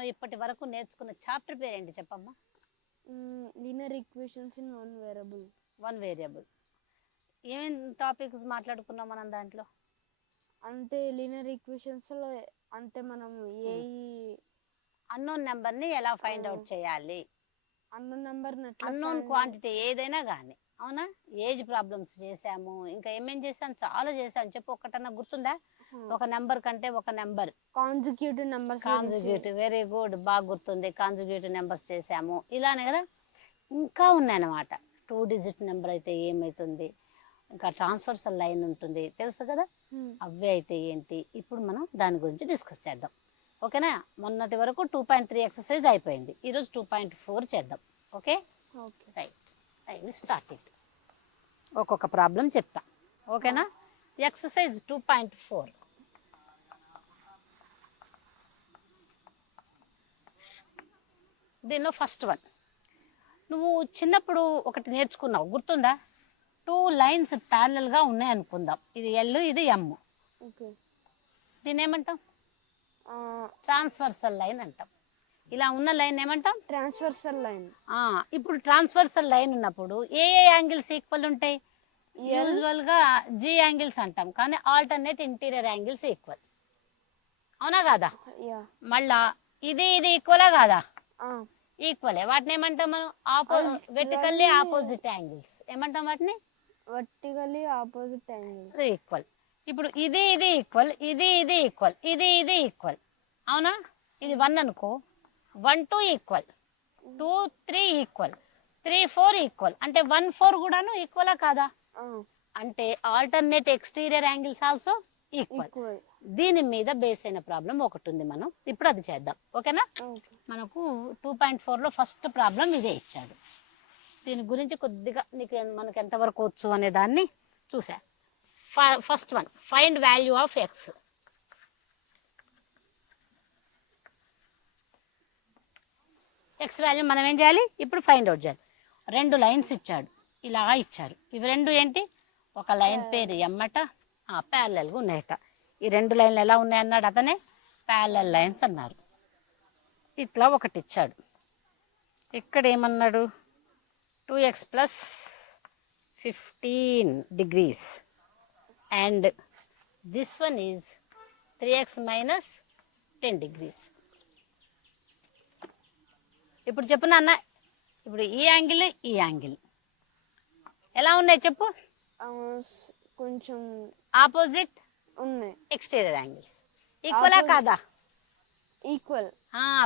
మనం ఇప్పటి వరకు నేర్చుకున్న చాప్టర్ పేరు ఏంటి చెప్పమ్మా? Linear equations in one variable. One variable. ఏమేం టాపిక్స్ మాట్లాడుకున్నాం మనం దాంట్లో? అంటే లీనియర్ ఈక్వేషన్స్ లో అంటే మనం ఏ అన్నోన్ నెంబర్ ని ఎలా ఫైండ్ అవుట్ చేయాలి, అన్నోన్ నెంబర్ అన్నోన్ క్వాంటిటీ ఏదైనా కానీ, అవునా? ఏజ్ ప్రాబ్లమ్స్ చేసాము, ఇంకా ఏమేం చేసాం, చాలా చేసాం. చెప్పు, ఒక్కటన్నా గుర్తుందా? ఒక నెంబర్ కంటే ఒక number, conjugative numbers. Conjugative, very good, బాగా గుర్తుంది. కాంజుగేటివ్ నెంబర్స్ చేసాము, ఇలానే కదా. ఇంకా ఉన్నాయన్నమాట. 2 డిజిట్ నెంబర్ అయితే ఏమవుతుంది, ఇంకా ట్రాన్స్ఫర్సల్ లైన్ ఉంటుంది, తెలుసు కదా, అవి అయితే ఏంటి. ఇప్పుడు మనం దాని గురించి డిస్కస్ చేద్దాం, ఓకేనా? మొన్నటి వరకు 2.3 ఎక్సర్సైజ్ అయిపోయింది, ఈరోజు 2.4 చేద్దాం. Okay right, I will start it. ఒక్కొక్క ప్రాబ్లం చెప్తా, ఓకేనా? ఎక్సర్సైజ్ 2.4. దీనిలో ఫస్ట్ వన్, నువ్వు చిన్నప్పుడు ఒకటి నేర్చుకున్నావు, గుర్తుందా? 2 లైన్స్ ప్యారలల్గా ఉన్నాయి అనుకుందాం. ఇది ఎల్, ఇది ఎమ్. దీన్ని ఏమంటాం? ట్రాన్స్వర్సల్ లైన్ అంటాం. ఇలా ఉన్న లైన్ ఏమంటాం? Transversal line. ఇప్పుడు ట్రాన్స్వర్సల్ లైన్ ఉన్నప్పుడు ఏ ఏ యాంగిల్స్ ఈక్వల్ ఉంటాయి? యూజువల్ గా జి యాంగిల్స్ అంటాం, కానీ ఆల్టర్నేట్ ఇంటీరియర్ యాంగిల్స్ ఈక్వల్, అవునా కాదా? మళ్ళా ఇది ఇది ఈక్వలా కాదా? ఈక్వలే. వాటిని ఏమంటాం మనం? Vertically opposite angles. ఏమంటాం వాటిని? Vertically opposite angles. ఈక్వల్. ఇప్పుడు ఇది ఇది ఈక్వల్, ఇది ఇది ఈక్వల్, ఇది ఇది ఈక్వల్, అవునా? ఇది 1 అనుకో, 1 2 ఈక్వల్, 2 3 ఈక్వల్, 3 4 ఈక్వల్. అంటే 1 4 కూడాను ఈక్వలా కాదా? అంటే alternate exterior angles also equal. దీని మీద బేస్ అయిన ప్రాబ్లం ఒకటి ఉంది, మనం ఇప్పుడు అది చేద్దాం, ఓకేనా? మనకు 2.4 లో ఫస్ట్ ప్రాబ్లం ఇదే ఇచ్చాడు. దీని గురించి కొద్దిగా మనకు ఎంతవరకు వచ్చు అనే దాన్ని చూసా. First one, find value of X. X value మనం ఏం చేయాలి ఇప్పుడు? ఫైండ్ అవుట్ చేయాలి. 2 లైన్స్ ఇచ్చాడు, ఇలా ఇచ్చారు. ఇవి 2 ఏంటి? ఒక లైన్ పేరు ఎమ్మట, ప్యారలల్గా ఉన్నాయట. ఈ 2 లైన్లు ఎలా ఉన్నాయన్నాడు అతనే? ప్యారలల్ లైన్స్ అన్నారు. ఇట్లా ఒకటి ఇచ్చాడు. ఇక్కడ ఏమన్నాడు? 2x + 15 degrees and this one is 3x - 10 degrees. ఇప్పుడు చెప్పు నాన్న, ఇప్పుడు ఈ యాంగిల్ ఈ యాంగిల్ ఎలా ఉన్నాయి చెప్పు? కొంచెం ఆపోజిట్ ఉన్నాయి. ఎక్స్టీరియర్ యాంగిల్స్ ఈక్వలా కాదా? ఈక్వల్.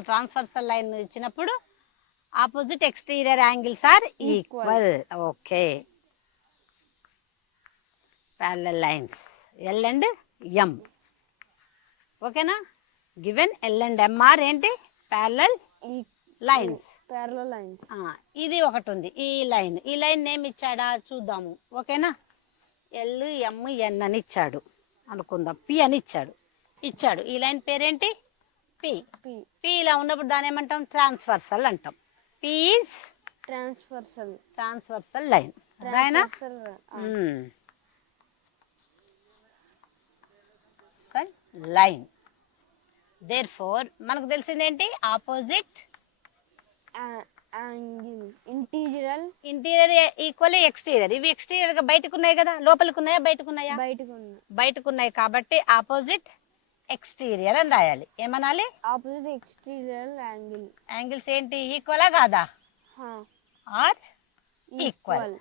ట్రాన్స్ఫర్సల్ లైన్ ఇచ్చినప్పుడు opposite exterior angles are equal. Okay, parallel lines L and M, ఓకేనా? Given L and M are ఏంటి? Parallel lines. Parallel lines. ఇది ఒకటి ఉంది, ఈ లైన్. ఈ లైన్ నేమ్ ఇచ్చాడా చూద్దాము, ఓకేనా? ఎల్ ఎం ఎన్ అని ఇచ్చాడు అనుకుందాం, పి అని ఇచ్చాడు. ఈ లైన్ పేరేంటి? పి. పి ఇలా ఉన్నప్పుడు దాని ఏమంటాం? ట్రాన్స్వర్సల్ అంటాం. పి ఈజ్ ట్రాన్స్వర్సల్ లైన్, రాయనా? లైన్. దేర్ఫోర్ మనకు తెలిసిందేంటి? Opposite interior equal exterior. ఇవి ఎక్స్టీరియర్ గా బయటకు ఉన్నాయి కదా, లోపలికి ఉన్నాయా బయటకు ఉన్నాయా? బయటకు ఉన్నాయి కాబట్టి ఆపోజిట్ ఎక్స్టీరియర్ అని రాయాలి. ఏమనాలి? Opposite exterior angle. యాంగిల్స్ ఏంటి? ఈక్వలా కాదా? Are equal.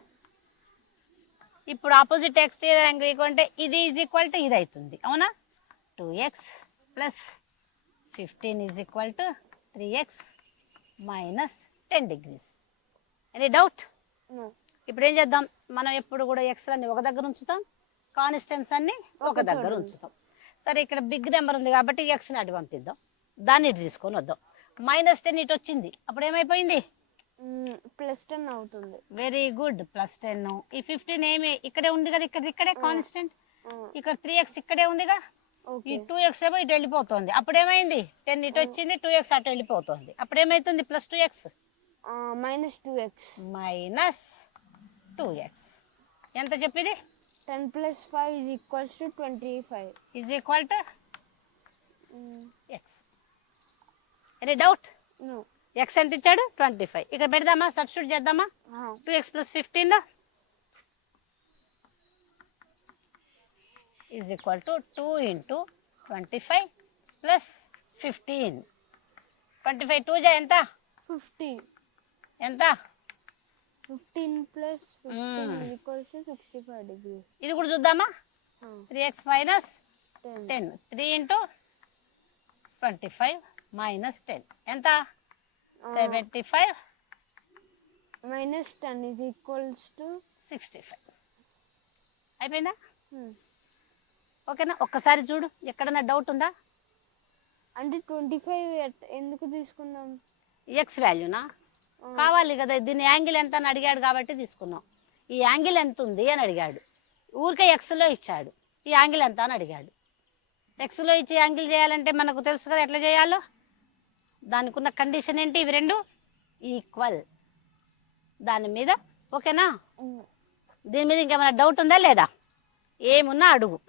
ఇప్పుడు ఆపోజిట్ ఎక్స్టీరియర్ యాంగిల్ ఈక్వల్ అంటే ఇది ఈజ్ ఈక్వల్ టు ఇది అవుతుంది, అవునా? 2x + 15 = 3x - 10 degrees. Any doubt? ఇప్పుడు ఏం చేద్దాం? మనం ఎప్పుడు కూడా ఎక్స్ అన్ని ఒక దగ్గర ఉంచుతాం, కాన్స్టెంట్స్ అన్ని ఒక దగ్గర ఉంచుతాం. సరే, ఇక్కడ బిగ్ నెంబర్ ఉంది కాబట్టి ఎక్స్ని అటు పంపిద్దాం, దాన్ని ఇటు తీసుకొని వద్దాం. -10 ఇటు వచ్చింది, అప్పుడు ఏమైపోయింది? +10 అవుతుంది. Very good, +10. ఈ 15 ఏమి ఇక్కడే ఉంది కదా, ఇక్కడే కాన్స్టెంట్. ఇక్కడ 3x ఇక్కడే ఉందిగా, ఈ 2x ఏమో ఇటు వెళ్ళిపోతుంది. అప్పుడు ఏమైంది? 10 ఇటు వచ్చింది, 2x అటు వెళ్ళిపోతుంది. అప్పుడు ఏమైతుంది? +2x -2x. ఎంత చెప్పింది? 10 + 5 = 25 is equal to x. Any doubt? No. X ఎంత ఇచ్చాడు? 25. ఇక్కడ పెడదామా, సబ్స్టిట్యూట్ చేద్దామా? 2x + 15 is equal to 2 × 25 + 15. 25 2 జా ఎంత? 50. ఎంత? 15 + 15 = 65 degrees. ఇది కూడా చూద్దామా? 3x - 10. 10. 3 × 25 - 10 ఎంత? 75 - 10 = 65. అయిపోయిందా? ఓకేనా? ఒక్కసారి చూడు, ఎక్కడన్నా డౌట్ ఉందా? అంటే 25 ఎందుకు తీసుకుందాం? ఎక్స్ వాల్యూనా కావాలి కదా, దీని యాంగిల్ ఎంత అని అడిగాడు కాబట్టి తీసుకున్నాం. ఈ యాంగిల్ ఎంత ఉంది అని అడిగాడు, ఊరికే ఎక్స్లో ఇచ్చాడు. ఈ యాంగిల్ ఎంత అని అడిగాడు. ఎక్స్లో ఇచ్చి యాంగిల్ చేయాలంటే మనకు తెలుసు కదా ఎట్లా చేయాలో. దానికి ఉన్న కండిషన్ ఏంటి? ఇవి రెండు ఈక్వల్. దాని మీద ఓకేనా? దీని మీద ఇంకేమైనా డౌట్ ఉందా లేదా? ఏమున్నా అడుగు.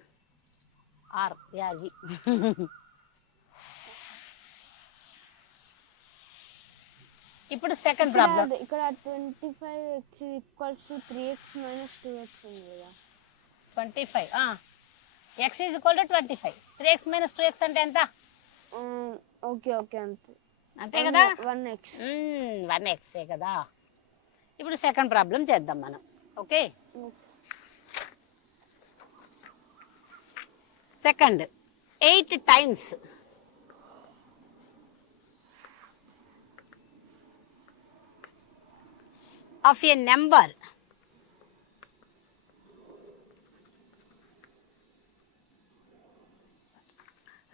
ఆర్ యాగి ఇప్పుడు సెకండ్ ప్రాబ్లం. ఇక్కడ 25x = 3x - 2x ఉంది కదా. 25 x = 25. 3x - 2x అంటే ఎంత? ఓకే ఓకే అంతే కదా. 1x. 1x కదా. ఇప్పుడు సెకండ్ ప్రాబ్లం చేద్దాం మనం. Okay, second 8 times of a number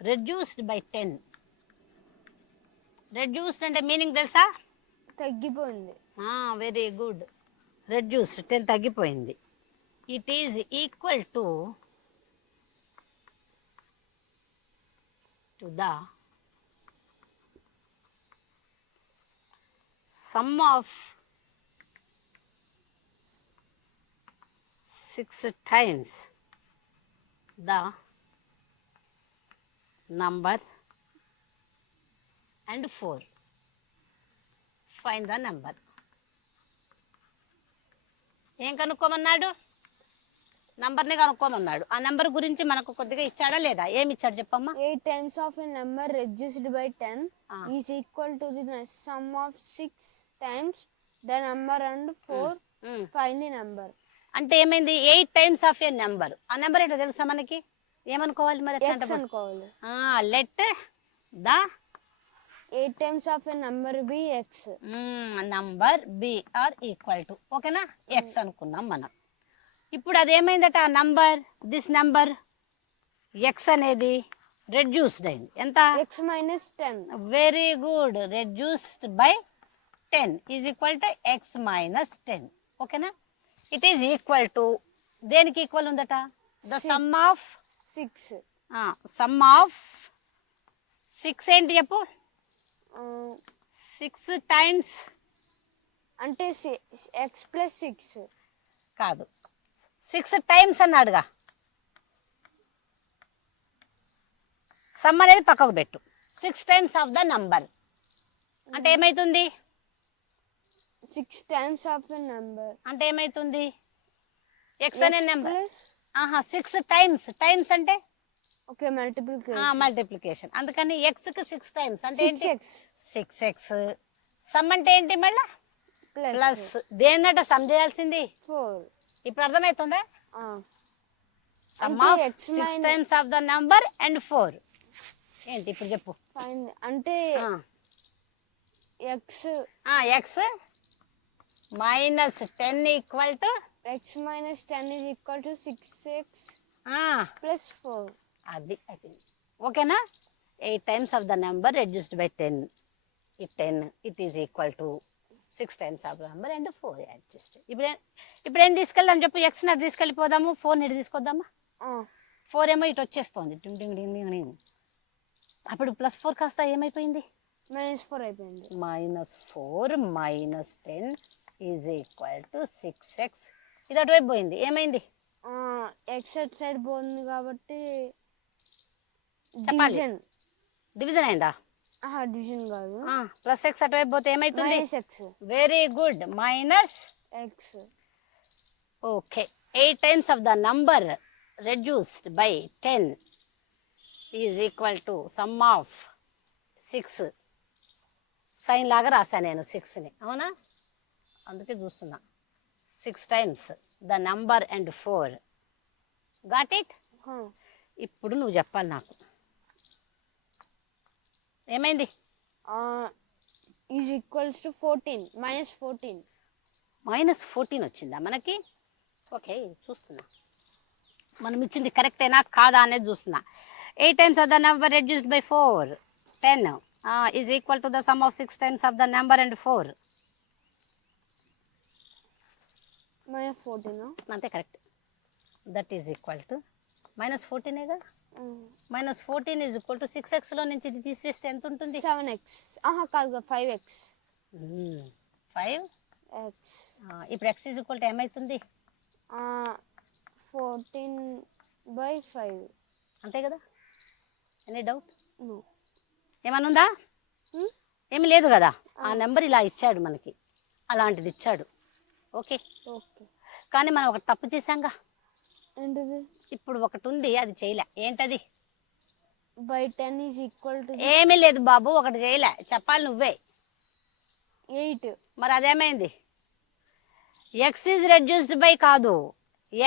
reduced by 10. Reduced అంటే మీనింగ్ తెలుసా? తగ్గిపోయింది. Very good. రెడ్యూస్డ్ 10 తగ్గిపోయింది. It is equal to the sum of 6 times the number and 4. Find the number. ఏం కనుక్కోమన్నాడు? నంబర్ని కనుక్కోమన్నాడు. ఆ నంబర్ గురించి మనకు కొద్దిగా ఇచ్చాడా లేదా? ఏమి ఇచ్చాడు చెప్పమ్మా? 8 times of a number reduced by 10 is equal to the sum of 6 times the number and 4. Find the number. అంటే ఏమైంది? 8 times of a నెంబర్. ఆ నెంబర్ ఏంటో తెలుసా మనకి? ఏమనుకోవాలి మరి? అనుకోవాలి. Let the 8 times of a number be x. Number be are equal to ఓకేనా? ఎక్స్ అనుకున్నాం మనం. ఇప్పుడు అదేమైందట? ఆ నంబర్, దిస్ నంబర్ ఎక్స్ అనేది రెడ్యూస్డ్ అయింది. ఎంత? x - 10. Very good. Reduced by 10 is equal to x - 10. ఓకేనా? ఇట్ ఈజ్ ఈక్వల్ టు దేనికి ఈక్వల్ ఉందట? The sum of 6. Sum of 6 ఏంటి చెప్పు? 6 times అంటే x + 6 కాదు, 6 times అన్నాడుగా. సమ్ అనేది పక్కకు పెట్టు. 6 times ఆఫ్ ద నంబర్ అంటే ఏమైతుంది? 6 times of a number అంటే ఏమైతుంది? ఎక్స్ అనే నెంబర్. 6 times. టైమ్స్ అంటే ఓకే మల్టిప్లికేషన్. మల్టిప్లికేషన్. అందుకని ఎక్స్ కి 6 times అంటే ఏంటి? 6x. సమ్ అంటే ఏంటి? మళ్ళా ప్లస్. దేన్నట సమ్ చేయాల్సింది? 4. ఇప్పుడు అర్థమవుతుందా? Some of 6 times of the number and 4 ఏంటి ఇప్పుడు చెప్పు? అంటే x -10 equal to x - 10 is equal to 6x + 4. అది ఓకేనా? 8 times of the number reduced by 10. It is equal to 6 times of the number and 4 add చేస్తే ఇప్పుడు ఏం తీసుకెళ్దాం చెప్పు? ఎక్స్ నాటి తీసుకెళ్ళిపోదాము, 4 ఇటు తీసుకొద్దామా? 4 ఏమో ఇటు వచ్చేస్తుంది. అప్పుడు +4 కాస్త ఏమైపోయింది? -4 అయిపోయింది. -4 - 10 ఈజ్ ఈక్వల్ టు 6x. ఇది అటువైపు పోయింది. ఏమైంది? ఎక్స్ అటు సైడ్ పోయింది కాబట్టి డివిజన్ అయిందా? డివిజన్ కాదు. ప్లస్ ఎక్స్ అటువైపు పోతే ఏమైతుంది? Minus X. Very good, minus X. Okay, 8 times of the number reduced by 10 is equal to sum of 6. Sign లాగా రాశాను నేను 6ని, అవునా? అందుకే చూస్తున్నా. 6 times the number and 4. Got it? ఇప్పుడు నువ్వు చెప్పాలి నాకు ఏమైంది. Is equals to 14 minus 14. -14 వచ్చిందా మనకి? ఓకే, చూస్తున్నా మనం ఇచ్చింది కరెక్టేనా కాదా అనేది చూస్తున్నా. 8 times of the number reduced by 4, 10 is equal to the sum of 6 times of the number and 4. Minus 14. అంతే, correct. That is equal to -14 కదా. -14 ఈజ్ ఈక్వల్ టు 6xలో నుంచి ఇది తీసివేస్తే ఎంత ఉంటుంది? 7x. కాదు, 5x. 5x. ఇప్పుడు x ఈజ్ ఈక్వల్ టు ఏమవుతుంది? 14/5. అంతే కదా. Any doubt? నో. ఏమన్నా ఉందా? ఏమి లేదు కదా. ఆ నెంబర్ ఇలా ఇచ్చాడు మనకి, అలాంటిది ఇచ్చాడు. ఓకే ఓకే, కానీ మనం ఒకటి తప్పు చేసాంగా. ఏంటిది? ఇప్పుడు ఒకటి ఉంది, అది చేయలే. ఏంటది? బై 10 ఈజ్ ఈక్వల్ టు ఏమీ లేదు బాబు, ఒకటి చేయలే, చెప్పాలి నువ్వే. 8. మరి అదేమైంది? ఎక్స్ ఈజ్ రెడ్యూస్డ్ బై కాదు,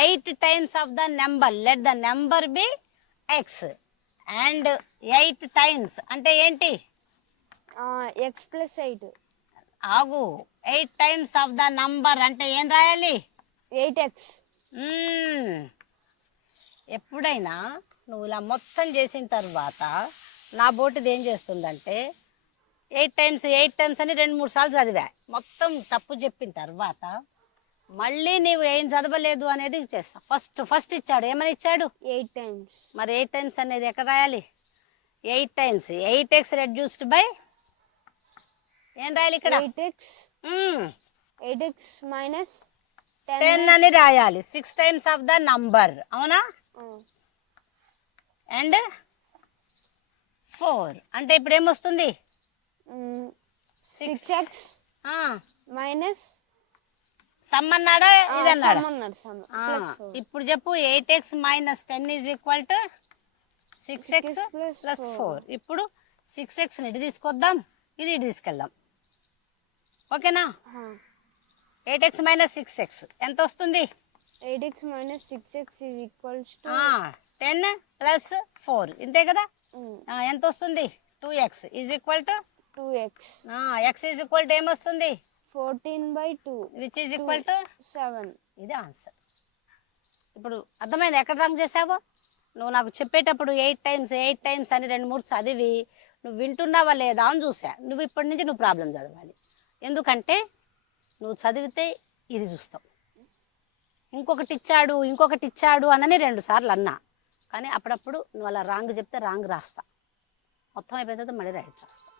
8 times of the number, let the number be x and 8 times అంటే ఏంటి? x plus 8. ఆగు, 8 times of the number అంటే ఏం రాయాలి? 8x. ఎప్పుడైనా నువ్వు ఇలా మొత్తం చేసిన తర్వాత నా బోటిది ఏం చేస్తుందంటే 8 times అని 2-3 సార్లు చదివా. మొత్తం తప్పు చెప్పిన తర్వాత మళ్ళీ నీవు ఏం చదవలేదు అనేది చేస్తా. ఫస్ట్ ఇచ్చాడు, ఏమని ఇచ్చాడు? 8 times. మరి 8 times అనేది ఎక్కడ రాయాలి? 8 times 8x రెడ్యూస్డ్ బై ఏం రాయాలి ఇక్కడ? 8x మైనస్ 10 అని రాయాలి. 6 times ఆఫ్ ద నంబర్, అవునా? అండ్ 4 అంటే ఇప్పుడు ఏమొస్తుంది? 6x మైనస్ సమ్ అన్నాడా ఇది అన్నాడా? ఇప్పుడు చెప్పు. 8x minus 10 is equal to 6x plus 4. ఇప్పుడు 6x ని ఇటు తీసుకొద్దాం, ఇది ఇటు తీసుకెళ్దాం. ఓకేనా? 8x మైనస్ 6x ఎంత వస్తుంది? 8x minus 6x is equals to 10 plus 4, ఇంతే కదా. ఎంత వస్తుంది? 2x is equal to 2x. x is equal to ఏమొస్తుంది? 14/2 విచ్ ఈజ్ ఈక్వల్ టు 7. ఇది ఆన్సర్. ఇప్పుడు అర్థమైంది ఎక్కడ రాంగ్ చేసావో? నువ్వు నాకు చెప్పేటప్పుడు 8 times అని 2-3 చదివి నువ్వు వింటున్నావా లేదా అని చూసా. నువ్వు ఇప్పటి నుంచి నువ్వు ప్రాబ్లం చదవాలి. ఎందుకంటే నువ్వు చదివితే ఇది చూస్తావు. ఇంకొకటి ఇచ్చాడు అనని 2 సార్లు అన్నా, కానీ అప్పుడప్పుడు నువ్వు అలా రాంగ్ చెప్తే రాంగ్ రాస్తా. మొత్తం అయిపోయిన తర్వాత మళ్ళీ రైట్ రాస్తా.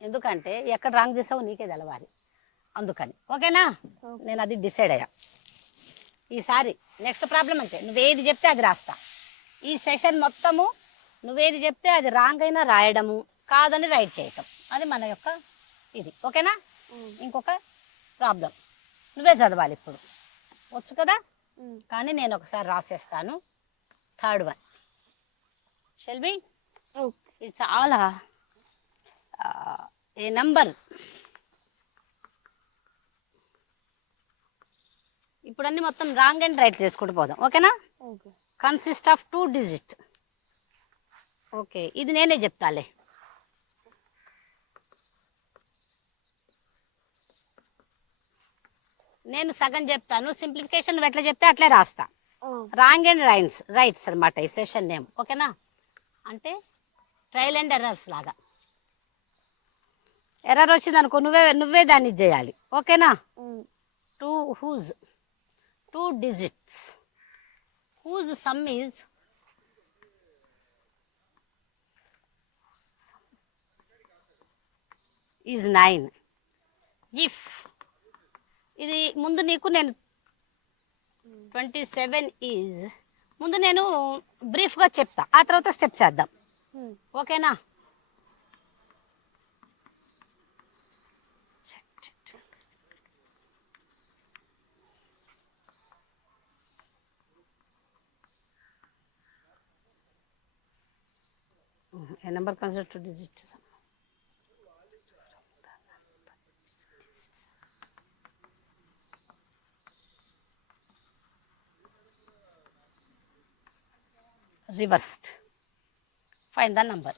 ఎందుకంటే ఎక్కడ రాంగ్ చేసావో నీకే తెలవాలి, అందుకని. ఓకేనా? నేను అది డిసైడ్ అయ్యా. ఈసారి నెక్స్ట్ ప్రాబ్లం అంతే, నువ్వేది చెప్తే అది రాస్తా. ఈ సెషన్ మొత్తము నువ్వేది చెప్తే అది రాంగ్ అయినా రాయడము, కాదని రైట్ చేయటం, అది మన యొక్క ఇది. ఓకేనా? ఇంకొక ప్రాబ్లం నువ్వే చదవాలి ఇప్పుడు, వచ్చు కదా. కానీ నేను ఒకసారి రాసేస్తాను. 3rd one షెల్బీ, ఇది చాలా ఏ నంబర్. ఇప్పుడు అన్ని మొత్తం రాంగ్ అండ్ రైట్ చేసుకుంటూ పోదాం. ఓకేనా? Consist of 2 digit. ఓకే, ఇది నేనే చెప్తాలే. నేను సగం చెప్తాను, సింప్లిఫికేషన్ ఎట్లా చెప్తే అట్లే రాస్తా. రాంగ్ అండ్ రైట్స్ అనమాట ఈ సెషన్ నేమ్. ఓకేనా? అంటే ట్రయల్ అండ్ ఎర్రర్స్ లాగా. ఎర్రర్ వచ్చింది అనుకో, నువ్వే దాన్ని చేయాలి. ఓకేనా? 2 digits whose sum is 9. If ఇది ముందు నీకు నేను 27 is ముందు నేను బ్రీఫ్గా చెప్తా, ఆ తర్వాత స్టెప్స్ వేద్దాం. ఓకేనా? A number consists of 2 digits. Reversed. Find the number.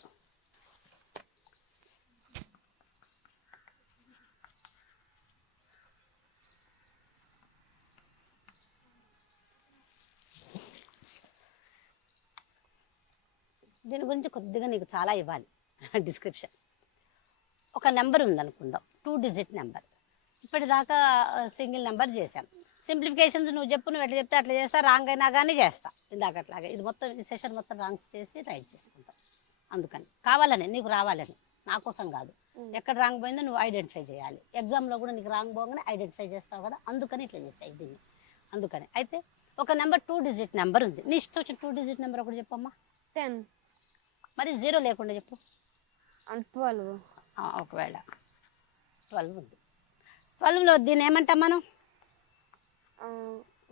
దీని గురించి కొద్దిగా నీకు చాలా ఇవ్వాలి డిస్క్రిప్షన్. ఒక నెంబర్ ఉందనుకుందాం, 2 డిజిట్ నెంబర్. ఇప్పటిదాకా సింగిల్ నెంబర్ చేశాం. సింప్లిఫికేషన్స్ నువ్వు చెప్పు, నువ్వు ఎట్లా చెప్తే అట్లా చేస్తా, రాంగ్ అయినా కానీ చేస్తా. ఇందాక అట్లాగే ఇది మొత్తం ఈ సెషన్ మొత్తం రాంగ్స్ చేసి రైట్ చేసుకుంటాం. అందుకని కావాలని, నీకు రావాలని, నా కోసం కాదు. ఎక్కడ రాంగ్ పోయిందో నువ్వు ఐడెంటిఫై చేయాలి. ఎగ్జామ్లో కూడా నీకు రాంగ్ పోగానే ఐడెంటిఫై చేస్తావు కదా, అందుకని ఇట్లా చేసాయి దీన్ని. అందుకని అయితే ఒక నెంబర్ 2 డిజిట్ నెంబర్ ఉంది. నీ ఇష్టం వచ్చిన 2 డిజిట్ నెంబర్ ఒకటి చెప్పమ్మా. 10. మరి 0 లేకుండా చెప్పు. 12. ఒకవేళ 12 ఉంది. 12లో దీన్ని ఏమంటాం మనం?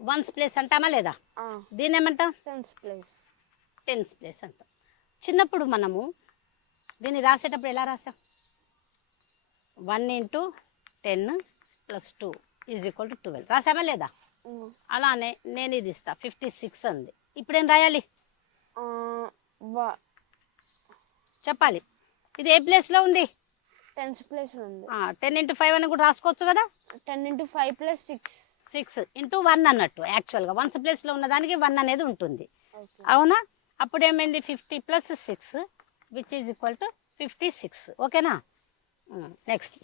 వన్స్ ప్లేస్ అంటామా లేదా? దీన్ని ఏమంటాం? టెన్స్ ప్లేస్ అంటాం. చిన్నప్పుడు మనము దీన్ని రాసేటప్పుడు ఎలా రాసాం? 1 × 10 + 2 = 12 రాసామా లేదా? అలానే నేను ఇది ఇస్తా, 56 ఉంది. ఇప్పుడు ఏం రాయాలి చెప్పాలి. ఇది ఏ ప్లేస్లో ఉంది? 10th ప్లేస్లో ఉంది. 10 × 5 అని కూడా రాసుకోవచ్చు కదా. 10 × 5 + 6. 6 × 1 అన్నట్టు. యాక్చువల్గా వన్స్ ప్లేస్లో ఉన్నదానికి 1 అనేది ఉంటుంది. అవునా? అప్పుడు ఏమైంది? 50 + 6 = 56. ఓకేనా? నెక్స్ట్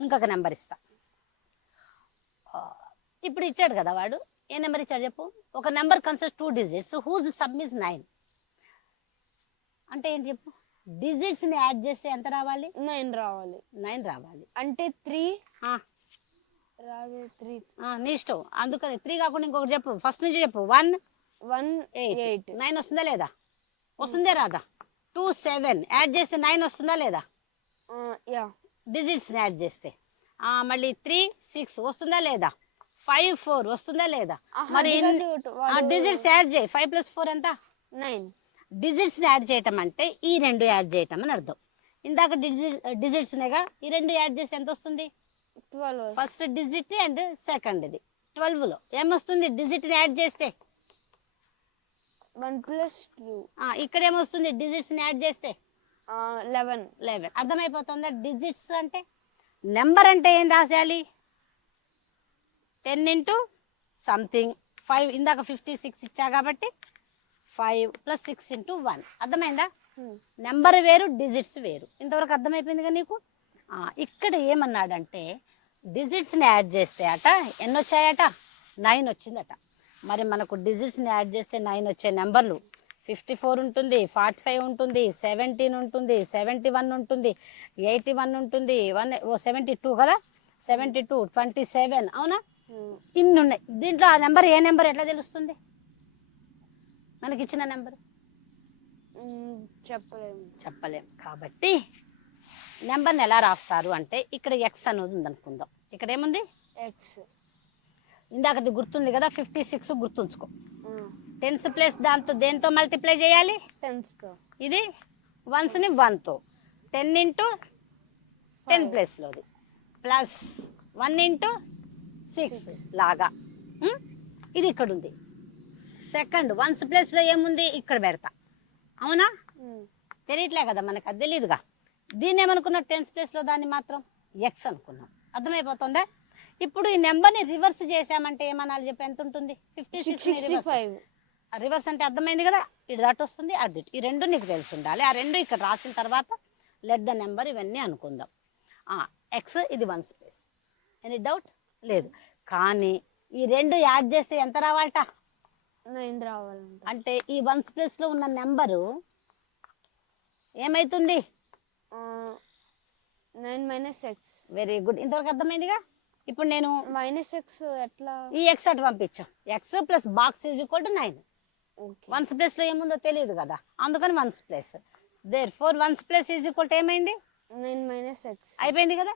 ఇంకొక నెంబర్ ఇస్తా. ఇప్పుడు ఇచ్చాడు కదా వాడు, ఏ నెంబర్ ఇచ్చాడు చెప్పు. ఒక number consist 2 digits whose sum is 9. అంటే ఏంటి చెప్పు? డిజిట్స్ని యాడ్ చేస్తే ఎంత రావాలి? 9 రావాలి. 9 రావాలి. అంటే 3 రాదే. 3 నీ ఇష్టం. అందుకని 3 కాకుండా ఇంకొకటి చెప్పు, ఫస్ట్ నుంచి చెప్పు. 1 8 9 వస్తుందా లేదా? వస్తుందే రాదా? 2 7 యాడ్ చేస్తే 9 వస్తుందా లేదా? డిజిట్స్ని యాడ్ చేస్తే. మళ్ళీ 3 6 వస్తుందా లేదా? 5 4 వస్తుందా లేదా? మరి డిజిట్స్ యాడ్ చేయి. 5 + 4 ఎంత? 9. డిజిట్స్ని యాడ్ చేయటం అంటే ఈ రెండు యాడ్ చేయటం అని అర్థం. ఇందాక డిజిట్స్ ఉన్నాయిగా, ఈ రెండు యాడ్ చేస్తే ఎంత వస్తుంది? 12. ఫస్ట్ డిజిట్ అండ్ సెకండ్ ఇది. 12లో ఏమొస్తుంది? డిజిట్ని యాడ్ చేస్తే 1 + 2. ఇక్కడ ఏమొస్తుంది? డిజిట్స్ని యాడ్ చేస్తే 11. అర్థమైపోతుందా? డిజిట్స్ అంటే నెంబర్ అంటే ఏం రాసేయాలి? 10 × సంథింగ్ 5. ఇందాక 56 ఇచ్చా కాబట్టి 5 + 6 × 1. అర్థమైందా? నెంబర్ వేరు, డిజిట్స్ వేరు. ఇంతవరకు అర్థమైపోయిందిగా నీకు? ఇక్కడ ఏమన్నాడంటే డిజిట్స్ని యాడ్ చేస్తే అట ఎన్ని వచ్చాయట? 9 వచ్చిందట. మరి మనకు డిజిట్స్ని యాడ్ చేస్తే 9 వచ్చే నెంబర్లు 54 ఉంటుంది, 45 ఉంటుంది, 17 ఉంటుంది, 71 ఉంటుంది, 81 ఉంటుంది, 72 కదా, 72 27. అవునా? ఇన్ని ఉన్నాయి. దీంట్లో ఆ నెంబర్ ఏ నెంబర్ ఎట్లా తెలుస్తుంది మనకి ఇచ్చిన నెంబర్? చెప్పలేం. కాబట్టి నెంబర్ని ఎలా రాస్తారు అంటే ఇక్కడ ఎక్స్ అనేది ఉందనుకుందాం. ఇక్కడ ఏముంది? ఎక్స్. ఇందాకటి గుర్తుంది కదా, 56 గుర్తుంచుకో. 10th ప్లేస్ దాంతో దేంతో మల్టిప్లై చేయాలి? 10తో. ఇది వన్స్ని 1తో. 10 × 10 ప్లేస్లోది ప్లస్ 1 × 6 లాగా. ఇది ఇక్కడ ఉంది. సెకండ్ వన్స్ ప్లేస్లో ఏముంది? ఇక్కడ పెడతా. అవునా? తెలియట్లే కదా మనకు, అది తెలియదుగా. దీన్ని ఏమనుకున్నాం? 10th ప్లేస్లో దాన్ని మాత్రం ఎక్స్ అనుకున్నాం. అర్థమైపోతుందా? ఇప్పుడు ఈ నెంబర్ని రివర్స్ చేసామంటే ఏమనాలి చెప్పి? ఎంత ఉంటుంది? 65. రివర్స్ అంటే అర్థమైంది కదా, ఇటు దట్ వస్తుంది, అటు ఈ రెండు నీకు తెలిసి ఉండాలి. ఆ రెండు ఇక్కడ రాసిన తర్వాత లెట్ ద నెంబర్ ఇవన్నీ అనుకుందాం. ఎక్స్ ఇది వన్స్ ప్లేస్. ఎనీ డౌట్ లేదు. కానీ ఈ రెండు యాడ్ చేస్తే ఎంత రావాలట? 9 రావాలంట. అంటే ఈ వన్స్ ప్లేస్లో ఉన్న నెంబరు ఏమైతుంది? 9 - x. Very good. ఇంతవరకు అర్థమైందిగా. ఇప్పుడు నేను -x ఎట్లా? ఈ ఎక్స్ అటు పంపించాం. X plus box = 9. Okay ones ప్లేస్లో ఏముందో తెలియదు కదా, అందుకని ones place. Therefore ones place is equal to ఏమైంది, 9 minus x. అయిపోయింది కదా.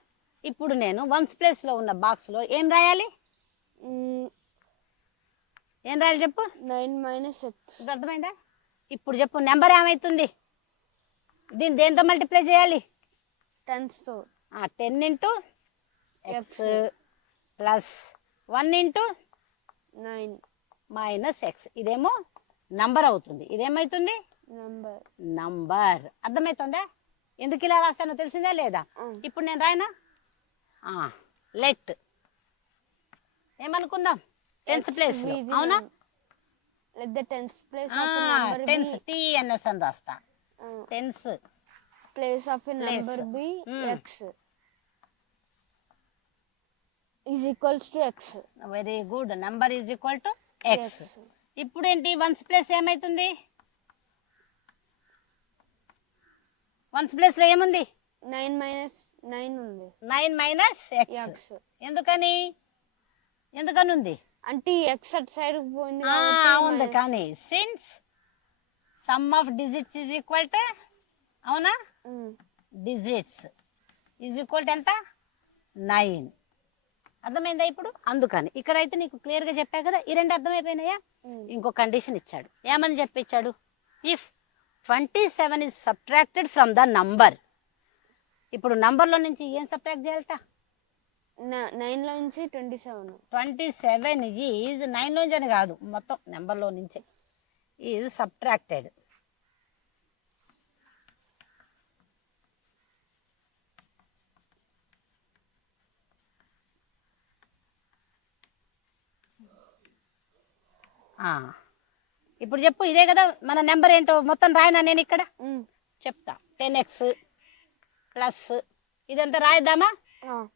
ఇప్పుడు నేను వన్స్ ప్లేస్లో ఉన్న బాక్స్లో ఏం రాయాలి, ఏం రాయాలి చెప్పు. 9 minus x. ఇప్పుడు అర్థమైందా. ఇప్పుడు చెప్పు నెంబర్ ఏమవుతుంది, దీన్ని దేంతో మల్టిప్లై చేయాలి, 10s తో. 10 into X plus 1 into 9 minus X. ఇదేమో నంబర్ అవుతుంది, ఇదేమవుతుంది number. నంబర్. అర్థమవుతుందా, ఎందుకు ఇలా రాశానో తెలిసిందా లేదా. ఇప్పుడు నేను రాయనా, లెట్ ఏమనుకుందాం, టెన్స్ ప్లేస్ అవునా, let the tens place of a number tens be T N S అని రాస్తా. Tens place of a number be x is equals to x. Very good, number is equal to X. ఇప్పుడు ఏంటి ones place ఏమైతుంది, ones place లో ఏముంది 9 minus 9 ఉంది. 9 minus x. X. ఎందుకని, ఎందుకని ఉంది, అంటే x అటు సైడ్ పోయింది ఉంది కానీ since some of digits is equal to, అవునా, డిజిట్స్ ఈజ్ ఈక్వల్ టు ఎంత 9. అర్థమైందా ఇప్పుడు. అందుకని ఇక్కడైతే నీకు క్లియర్ గా చెప్పా కదా, ఈ రెండు అర్థమైపోయినాయా. ఇంకో కండిషన్ ఇచ్చాడు, ఏమని చెప్పించాడు, if 27 is subtracted from the number. ఇప్పుడు నంబర్లో నుంచి ఏం సబ్ట్రాక్ట్ చేయాలట, 9 లో నుంచి 27. 27 ఈజ్ 9 నుంచి అని కాదు, మొత్తం నెంబర్లో నుంచే ఈజ్ సబ్ట్రాక్టెడ్. ఇప్పుడు చెప్పు, ఇదే కదా మన నెంబర్ ఏంటో మొత్తం రాయనా నేను ఇక్కడ చెప్తా. 10x ప్లస్ ఇదంతా రాయిద్దామా,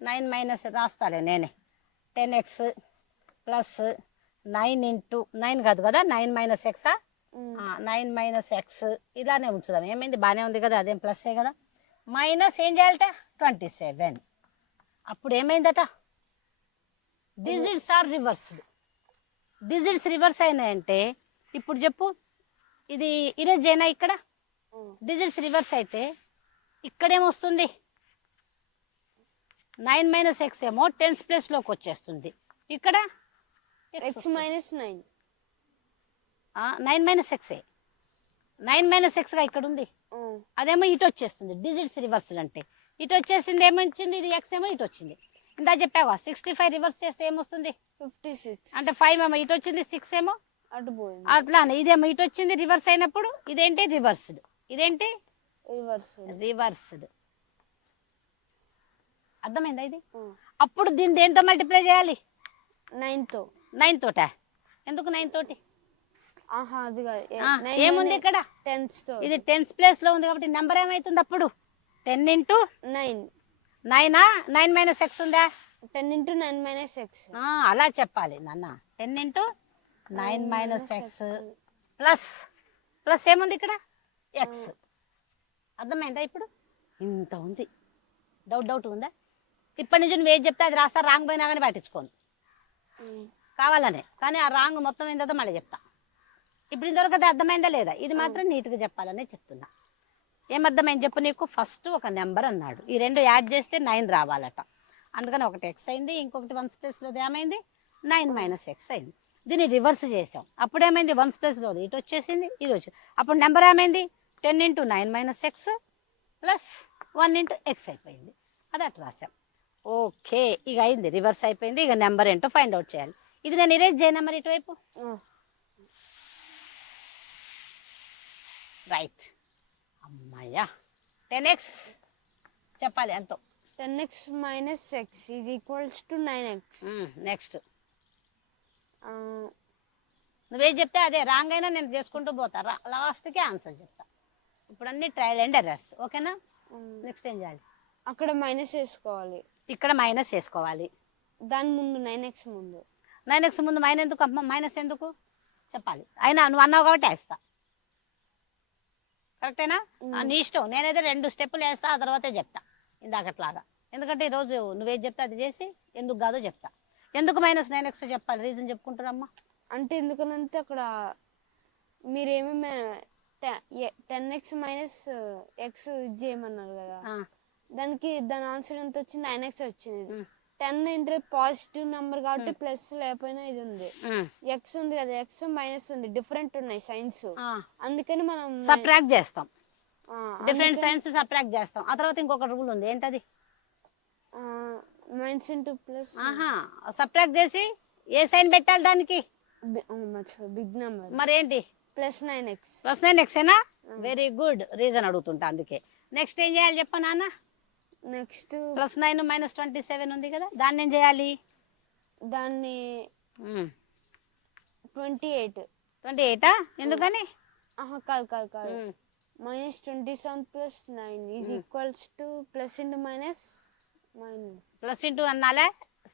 9 మైనస్ రాస్తాలే నేనే. 10x ప్లస్ 9 ఇంటూ 9 కాదు కదా, 9 మైనస్ ఎక్సా, 9 మైనస్ ఎక్స్ ఇలానే ఉంచుదాం. ఏమైంది, బాగానే ఉంది కదా, అదేం ప్లస్సే కదా. మైనస్ ఏం చేయాలట 27. అప్పుడు ఏమైందట, digits are reversed. Digits reverse అయినాయంటే ఇప్పుడు చెప్పు, ఇది ఇరేజ్ చేయనా, ఇక్కడ డిజిట్స్ రివర్స్ అయితే ఇక్కడేమొస్తుంది 9 మైనస్ ఎక్స్ ఏమో టెన్స్ ప్లేస్లోకి వచ్చేస్తుంది, ఇక్కడ x minus 9. 9 మైనస్ ఎక్సే, 9 మైనస్ ఎక్స్గా ఇక్కడ ఉంది, అదేమో ఇటు వచ్చేస్తుంది. డిజిట్స్ రివర్స్ అంటే ఇటు వచ్చేసింది, ఏమొచ్చింది, ఇది ఎక్స్ ఏమో ఇటు వచ్చింది. ఇందా చెప్పావా 65 రివర్స్ చేస్తే ఏమొస్తుంది 56. అంటే 5 ఏమో ఇటు వచ్చింది, 6 ఏమో అటు పోయింది. అట్లానే ఇదేమో ఇటు వచ్చింది, రివర్స్ అయినప్పుడు ఇదేంటి రివర్స్డ్, ఇదేంటి రివర్స్డ్. అర్థమైందా ఇది. అప్పుడు దీన్ని దేంతో మల్టిప్లై చేయాలి, 9 తో. 9 తోట, ఎందుకు 9 తోటి, అది కాదు, ఏముంది ఇక్కడ 10s తో. ఇది టెన్స్ ప్లేస్ లో ఉంది కాబట్టి నెంబర్ ఏమైతుంది అప్పుడు 10 ఇంటూ 9. 9 9 మైనస్ ఎక్స్ ఉందా, 10 into 9 minus x. అలా చెప్పాలి నాన్న. 10 into 9 minus X plus plus ఏముంది ఇక్కడ ఎక్స్. అర్థమైందా ఇప్పుడు, ఇంత ఉంది. డౌట్ ఉందా, ఇప్పటి నుంచి నువ్వు ఏం చెప్తే అది రాస్తా, రాంగ్ పోయినా కానీ పట్టించుకోను కావాలనే, కానీ ఆ రాంగ్ మొత్తం ఏందో మళ్ళీ చెప్తా. ఇప్పుడు ఇంతవరకు అది అర్థమైందా లేదా, ఇది మాత్రం నీట్గా చెప్పాలనే చెప్తున్నా. ఏమర్థమైంది చెప్పు నీకు. ఫస్ట్ ఒక నెంబర్ అన్నాడు, ఈ రెండు యాడ్ చేస్తే 9 రావాలట, అందుకని ఒకటి ఎక్స్ అయింది, ఇంకొకటి వన్స్ ప్లేస్లో ఏమైంది 9 మైనస్ ఎక్స్ అయింది. దీన్ని రివర్స్ చేసాం, అప్పుడు ఏమైంది వన్స్ ప్లేస్లో ఇటు వచ్చేసింది, ఇది వచ్చింది, అప్పుడు నెంబర్ ఏమైంది 10 into 9 minus X plus 1 into X అయిపోయింది. అది అటు రాసాం. ఓకే, ఇక అయింది, రివర్స్ అయిపోయింది. ఇక నెంబర్ ఏంటో ఫైండ్ అవుట్ చేయాలి. ఇది నేను ఇరేజ్ చేయనా మరి ఇటువైపు, రైట్. అమ్మాయ్యా, 10x చెప్పాలి ఎంతో. 10x minus x is equals to 9x. Next నువ్వేం చెప్తే అదే, రాంగ్ అయినా నేను చేసుకుంటూ పోతా, లాస్ట్కి ఆన్సర్ చెప్తా. ఇప్పుడు అన్ని ట్రయల్ అండ్ ఎర్రర్స్, ఓకేనా. నెక్స్ట్ ఏం చేయాలి, అక్కడ మైనస్ వేసుకోవాలి, ఇక్కడ మైనస్ వేసుకోవాలి. దాని ముందు 9x ముందు. 9x ముందు ఎందుకు అమ్మ, మైనస్ ఎందుకు చెప్పాలి. అయినా నువ్వు అన్నావు కాబట్టి వేస్తా, కరెక్టేనా. నీ ఇష్టం, నేనైతే 2 స్టెప్పులు వేస్తా, ఆ తర్వాతే చెప్తా ఇందాకట్లాగా. ఎందుకంటే ఈరోజు నువ్వేం చెప్తే అది చేసి ఎందుకు కాదో చెప్తా. ఎందుకు -9x చెప్పాలి, రీజన్ చెప్పుకుంటారమ్మా. అంటే ఎందుకనంటే అక్కడ మీరేమో 10x మైనస్ ఎక్స్ చేయమన్నారు కదా, దాని ఆన్సర్ ఎంత వచ్చింది? 9x వచ్చింది. 10 అంటే పాజిటివ్ నెంబర్ కాబట్టి ప్లస్ లేకపోయినా ఇది ఉంది. ఎక్స్ ఉంది కదా, ఎక్స్ మైనస్ ఉంది, డిఫరెంట్ ఉన్నాయి సైన్స్. అందుకని మనం సబ్ట్రాక్ట్ చేస్తాం, డిఫరెంట్ సైన్స్ సబ్ట్రాక్ట్ చేస్తాం. ఆ తర్వాత ఇంకొక రూల్ ఉంది, ఏంటది? Minus into plus. సబ్ట్రాక్ట్ చేసి ఏ సైన్ పెట్టాలి దానికి? Big number. మరి ఏంటి? Plus 9x. ప్లస్ 9x ఏనా? వెరీ గుడ్, రీజన్ అడుగుతుంటా అందుకే. నెక్స్ట్ ఏం చేయాలి చెప్ప నాన్న? నెక్స్ట్ ప్లస్ 9 మైనస్ 27 ఉంది కదా, దాన్ని ఏం చేయాలి? దాన్ని 28. 28 ఎందుకని? కాదు కాదు కాదు, minus 27 plus 9 is equals to plus into minus minus. Plus into అన్నాలే,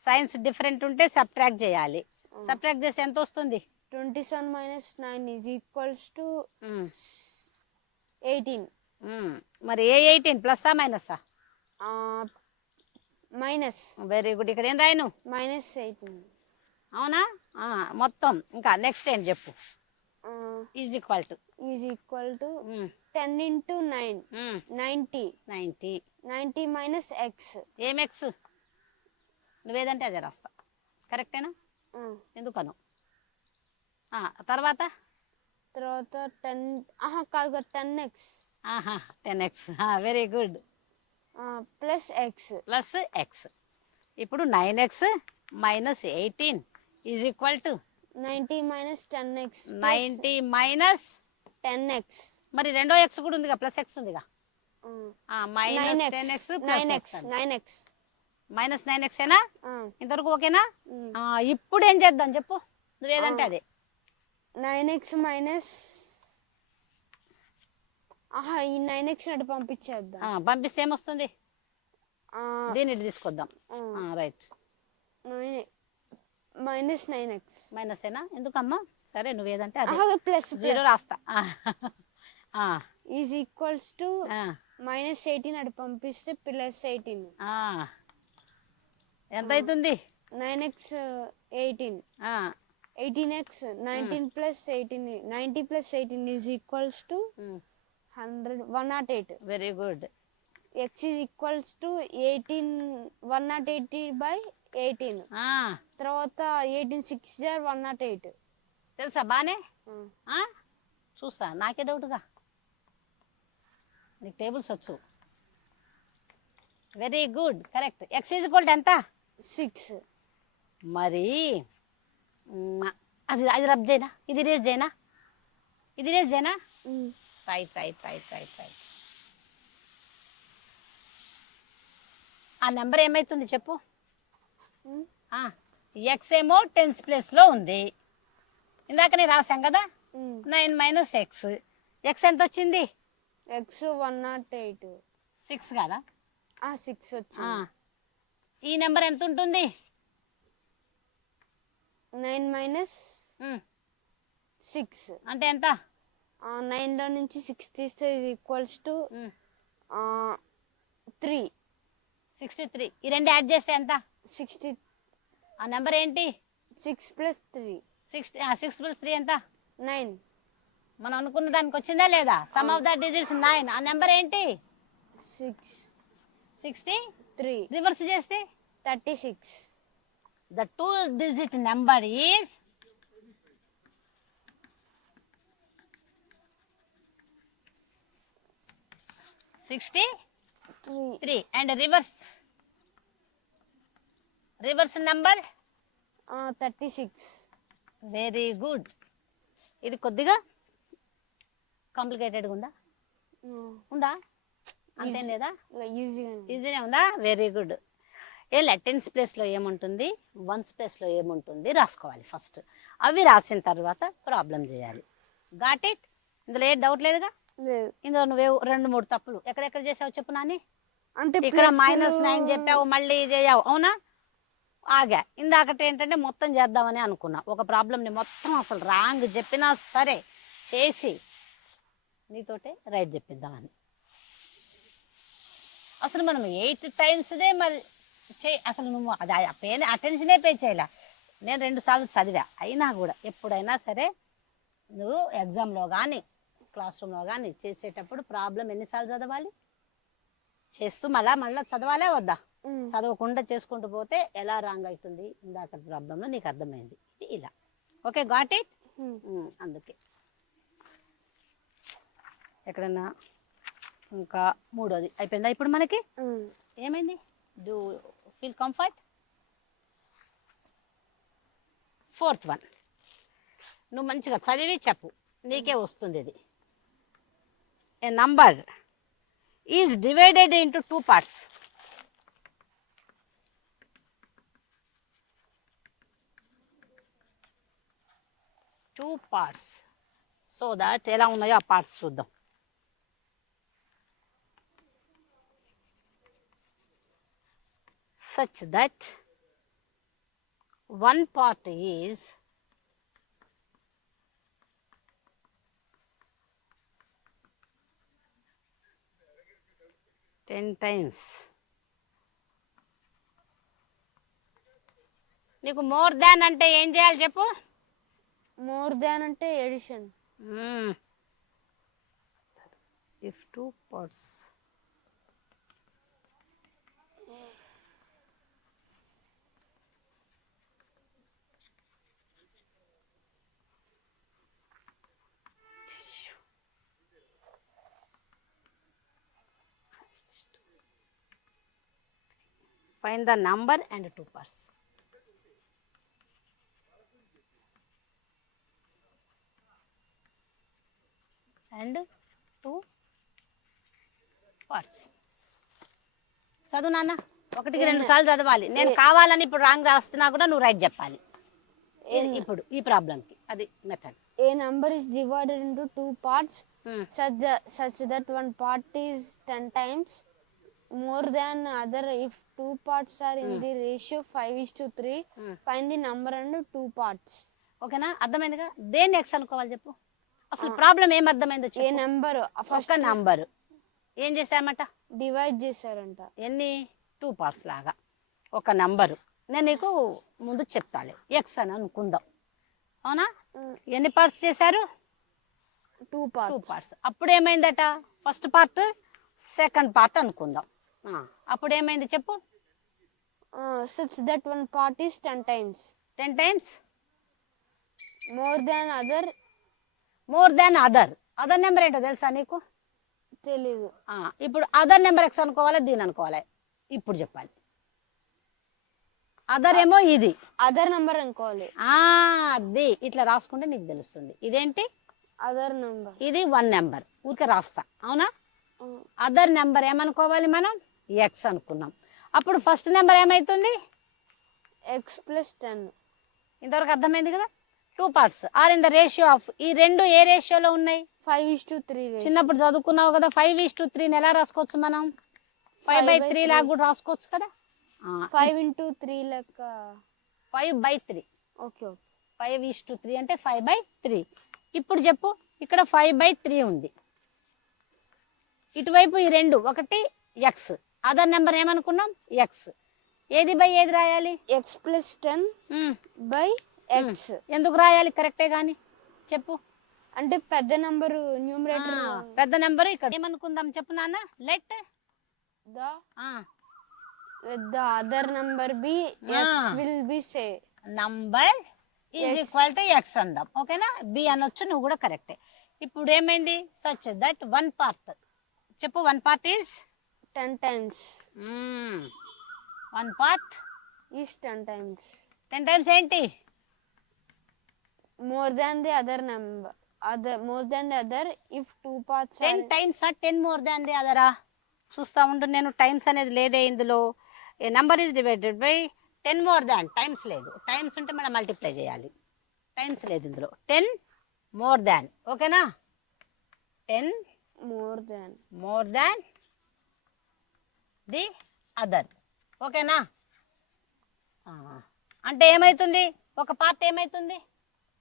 సైన్స్ డిఫరెంట్ ఉంటే సబ్ట్రాక్ట్ చేయాలి. సబ్ట్రాక్ట్ చేస్తే ఎంత వస్తుంది? 27 మైనస్ 9 ఈజ్ ఈక్వల్స్ టు 18. మరి ఏ 18 ప్లస్సా మైనస్సా? మైనస్. Very good. ఇక్కడ ఏం రాయను? మైనస్ 18. అవునా? మొత్తం ఇంకా నెక్స్ట్ ఏం చెప్పు? Is equal to 10 into 9 90. 90 minus X. ఏం ఎక్స్? నువ్వేదంటే అదే రాస్తా, కరెక్టేనా? ఎందుకను? తర్వాత 10 కాదు 10x. 10x. Very good. Plus X. ఇప్పుడు 9x minus 18 is equal to 90 minus 10x. 90 minus 10x. మరి రెండో ఎక్స్ కూడా ఉందిగా, ప్లస్ ఎక్స్ ఉందిగా. Minus 10x plus 9x. Minus 9x ఏనా? ఇంతవరకు ఓకేనా? ఇప్పుడు ఏం చేద్దాం చెప్పు, నువ్వేదంటే అదే. 9x మైనస్ ఈ 9x అటు పంపించేద్దాం. పంపిస్తే ఏమొస్తుంది? దీన్ని తీసుకొద్దాం. రైట్. Minus 9x. మైనస్ ఏనా? ఎందుకమ్మా? సరే నువ్వేదంటే అదే. ప్లస్ 0 రాస్తా. ఈజ్ ఈక్వల్స్ టు మైనస్ 18 అటు పంపిస్తే ప్లస్ 18. ఎంత అవుతుంది? 9x 18. 18x 19 plus 18. 90 plus 18 is equals to 108. Very good. x is equals to 18 180 by 18. తర్వాత 18 6 108. తెలుసా బానే? చూస్తా, నాకే డౌట్గా. నీకు టేబుల్స్ వచ్చు. Very good, correct. X is equal to ఎంత? 6. మరి అది రబ్ చేయనా, ఇది రేజ్ చేయనా, ఇది రేజ్ చేయనా? రైట్. ఆ నెంబర్ ఏమైతుంది చెప్పు? ఎక్స్ ఏమో 10s ప్లేస్ లో ఉంది, ఇందాకనే రాసాం కదా. 9 మైనస్ ఎక్స్. ఎక్స్ ఎంత వచ్చింది? ఎక్స్ 108. 6 కదా? 6 వచ్చింది. ఈ నెంబర్ ఎంత ఉంటుంది? 9 మైనస్ 6 అంటే ఎంత? 9 లో నుంచి 6 తీస్తే ఇది ఈక్వల్స్ టు 3. 63. ఈ రెండు యాడ్ చేస్తే ఎంత? 60. ఆ నెంబర్ ఏంటి? 6 ప్లస్ 3. 6 ప్లస్ 3 ఎంత? 9. మనం అనుకున్న దానికి వచ్చిందా లేదా? Some of the digits 9. ఆ నెంబర్ ఏంటి? 63. రివర్స్ చేస్తే 36. The 2-digit number is 63 and reverse number 36. Very good. ఇది కొద్దిగా కాంప్లికేటెడ్గా ఉందా? అంతేం లేదా? ఈజీనే ఉందా? Very good. ఇలా 10s ప్లేస్లో ఏముంటుంది, 1s ప్లేస్లో ఏముంటుంది రాసుకోవాలి ఫస్ట్. అవి రాసిన తర్వాత ప్రాబ్లం చేయాలి. Got it? ఇందులో ఏ డౌట్ లేదుగా? ఇందులో నువ్వే 2-3 తప్పులు ఎక్కడెక్కడ చేసావు చెప్పు నాని. అంటే ఇక్కడ -9 చెప్పావు, మళ్ళీ చేయావు, అవునా? ఆగా. ఇందాకటి ఏంటంటే మొత్తం చేద్దామని అనుకున్నా. ఒక ప్రాబ్లంని మొత్తం అసలు రాంగ్ చెప్పినా సరే చేసి నీతోటే రైట్ చెప్పిద్దామని. అసలు మనం 8 టైమ్స్దే మరి అసలు నువ్వు అది అటెన్షనే పే చేయలే. నేను 2 సార్లు చదివా, అయినా కూడా ఎప్పుడైనా సరే నువ్వు ఎగ్జామ్లో కానీ క్లాస్ రూమ్లో కానీ చేసేటప్పుడు ప్రాబ్లం ఎన్నిసార్లు చదవాలి, చేస్తూ మళ్ళా చదవాలే వద్దా? చదవకుండా చేసుకుంటూ పోతే ఎలా రాంగ్ అవుతుంది. ఇందాక ప్రాబ్లంలో నీకు అర్థమైంది. ఇలా ఓకే, గాట్ ఇట్. అందుకే ఎక్కడన్నా ఇంకా మూడోది అయిపోయిందా ఇప్పుడు మనకి? ఏమైంది? Do feel comfort? Fourth one నువ్వు మంచిగా చదివి చెప్పు, నీకే వస్తుంది ఇది. A number is divided into 2 parts. Two parts. So that ఎలా ఉన్నాయో ఆ పార్ట్స్ చూద్దాం. such that one part is 10 times. నీకు మోర్ దాన్ అంటే ఏం చేయాలి చెప్పు? మోర్ దాన్ అంటే edition. If 2 parts find the number and 2 parts. And 2 parts. చదువు నాన్న, 1-2 సార్లు చదవాలి. నేను కావాలని ఇప్పుడు రాంగ్ రాస్తున్నా కూడా నువ్వు రైట్ చెప్పాలి. ఇప్పుడు ఈ ప్రాబ్లంకి అది method. A number is divided into 2 parts such that one part is 10 times more than other if 2 parts are in the ratio 5:3. Find the number and 2 parts. ఓకేనా? అర్థమైందిగా? దేన్ని ఎక్స్ అనుకోవాలి చెప్పు. అసలు ప్రాబ్లం ఏం అర్థమైందో ఏ నంబర్ ఫస్ట్ నంబర్ ఏం చేశామట? Divide చేశారంట. ఎన్ని? 2 parts లాగా ఒక నంబరు. నేను నీకు ముందు చెప్తాలే, ఎక్స్ అని అనుకుందాం. అవునా? ఎన్ని పార్ట్స్ చేశారు? 2 parts. అప్పుడు ఏమైందట? ఫస్ట్ పార్ట్ సెకండ్ పార్ట్ అనుకుందాం. అప్పుడు ఏమైంది చెప్పు? such that one part is 10 times. 10 times more than other. Other number ఏంటో తెలుసా నీకు? తెలీదు. ఇప్పుడు అదర్ నెంబర్ ఎక్స్ అనుకోవాలి, దీని అనుకోవాలి. ఇప్పుడు చెప్పాలి. అదర్ ఏమో ఇది, అదర్ నెంబర్ అనుకోవాలి. అది ఇట్లా రాసుకుంటే నీకు తెలుస్తుంది. ఇదేంటి? Other number. ఇది 1 నెంబర్. ఊరికే రాస్తా. అవునా? అదర్ నెంబర్ ఏమనుకోవాలి మనం? ఎక్స్ అనుకున్నాం. అప్పుడు ఫస్ట్ నెంబర్ ఏమైతుంది? X plus 10. ఇంతవరకు అర్థమైంది కదా? 2 parts are in the ratio of. ఈ రెండు ఏ రేషియోలో ఉన్నాయి? 5:3. చిన్నప్పుడు చదువుకున్నావు కదా. 5:3 ఎలా రాసుకోవచ్చు మనం? 5/3 లాగా కూడా రాసుకోవచ్చు కదా. 5:3 లెక్క 5/3. ఓకే. 5:3 అంటే 5/3. ఇప్పుడు చెప్పు, ఇక్కడ 5/3 ఉంది. ఇటువైపు ఈ రెండు, ఒకటి ఎక్స్. అదర్ నెంబర్ ఏమనుకున్నాం? ఎక్స్. ఏది బై ఏది రాయాలి? X plus 10 by x. ఎందుకు రాయాలి? కరెక్టే కానీ చెప్పు. అంటే పెద్ద నెంబర్ న్యూమరేటర్. పెద్ద నెంబర్ ఇక్కడ ఏమనుకుందాం చెప్పు నాన్న? Let the other number be x will be say number is equal to x అందాం. ఓకేనా? బి అనొచ్చు, నువ్వు కూడా కరెక్టే. ఇప్పుడు ఏమైంది? సచ్ దట్ 1 part చెప్పు. 1 part is 10 times. 1 part is 10 times. 10 times ఏంటి? more than the other number. More than the other if 2 parts 10 times 10 more than the other. చూస్తా ఉండు నేను. టైమ్స్ అనేది లేదే ఇందులో. A number is divided by 10 more than. Times లేదు. Times ఉంటే మనం మల్టిప్లై చేయాలి. టైమ్స్ లేదు ఇందులో. 10 more than. ఓకేనా? 10 more than ది అదర్. ఓకేనా? అంటే ఏమైతుంది? ఒక పార్ట్ ఏమైతుంది?